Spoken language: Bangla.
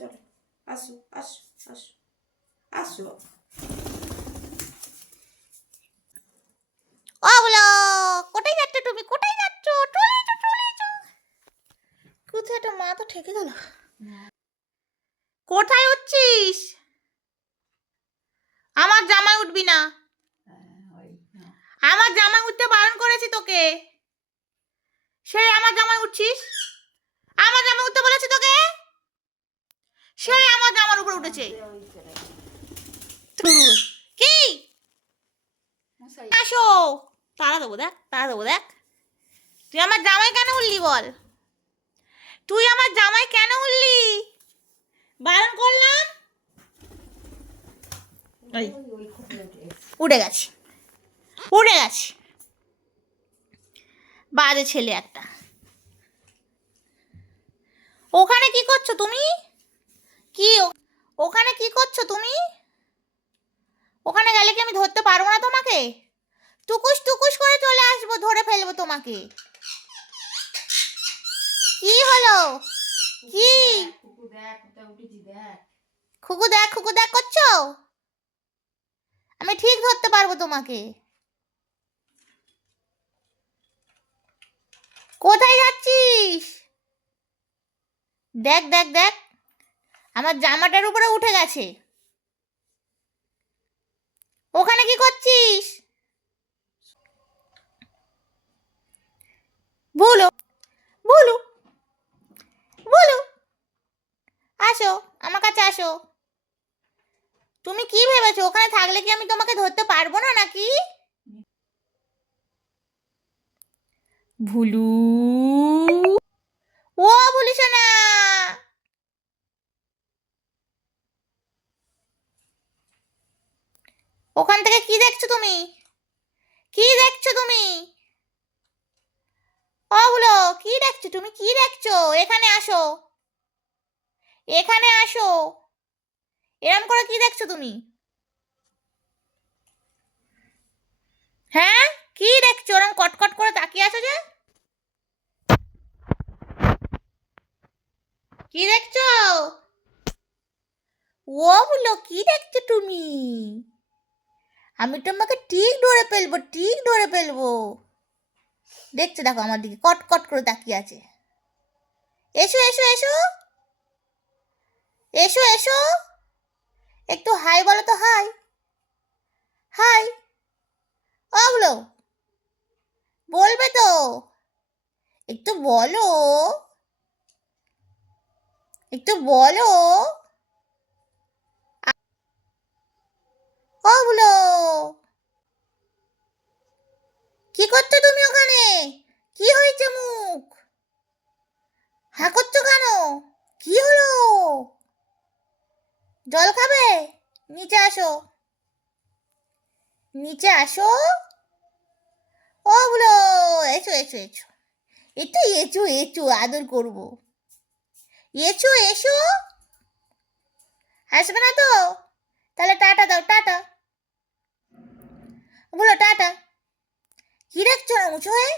চলো, আসো আসো আসো আসো। ও বলো, কোথায় যাচ্ছ তুমি? কোথায় যাচ্ছ? চলে এসো, চলে এসো। কোথায় একটা মা তো ঠেকে গেল। কোথায় উঠছিস? আমার জামায় উঠবি না। আমার জামায় উঠতে বারণ করেছি তোকে। সেই আমার জামায় উঠছিস? আমার জামায় উঠতে বলেছি তোকে। সেই আমার জামার উপর উঠেছে। কি? আসো, তাড়া দেবো দেখ, তাড়া দেবো দেখ। তুই আমার জামাই কেন উঠলি বল? তুই আমার জামাই কেন উঠলি? বারণ করলাম। উড়ে গেছে, উড়ে গেছে। বাজে ছেলে একটা। ওখানে কি করছো তুমি? কি ওখানে কি করছো তুমি? ওখানে গেলে কি আমি ধরতে পারবো না তোমাকে? টুকুস টুকুস করে চলে আসবো, ধরে ফেলবো তোমাকে। কি হলো? কি? খুকু দেখ, খুকু দেখ করছো? আমি ঠিক ধরতে পারবো তোমাকে। কোথায় যাচ্ছিস? দেখ দেখ দেখ, আমার জামাটার উপরে উঠে গেছে। ওখানে কি করছিস? বলো, বলো, বলো। আসো, আমার কাছে আসো। তুমি কি ভেবেছো ওখানে থাকলে কি আমি তোমাকে ধরতে পারবো না নাকি? ভুলু, ও বলিস না। ওখান থেকে কি দেখছো তুমি? কি দেখছো তুমি? ও হলো, কি দেখছো তুমি? কি দেখছো? এখানে আসো, এখানে আসো। এরম করে কি দেখছো তুমি? হ্যাঁ, কি দেখছো? ওরম কটকট করে তাকিয়ে আছো যে? কি দেখছো? ও বলো, কি দেখছো তুমি? আমি তোমাকে ঠিক ধরে ফেলবো, ঠিক ধরে ফেলবো। দেখছো, দেখো আমার দিকে কটকট করে তাকিয়ে আছে। এসো এসো এসো, এসো এসো। একটু হাই বলো তো, হাই, হাই। ওগুলো বলবে তো, একটু বলো, একটু বলো। ওগুলো কি করছো তুমি ওখানে? কি হয়েছে মুখ? হা করছো কেন? কি হলো? জল খাবে? নিচে আসো, নিচে আসো। ওগুলো এসো এসো এসো, একটু এসো এসো, আদর করবো। এসো এসো। আসবে না তো? তাহলে টাটা দাও, টাটা বলো, টাটা। কি দেখছো না উঁচু হয়ে?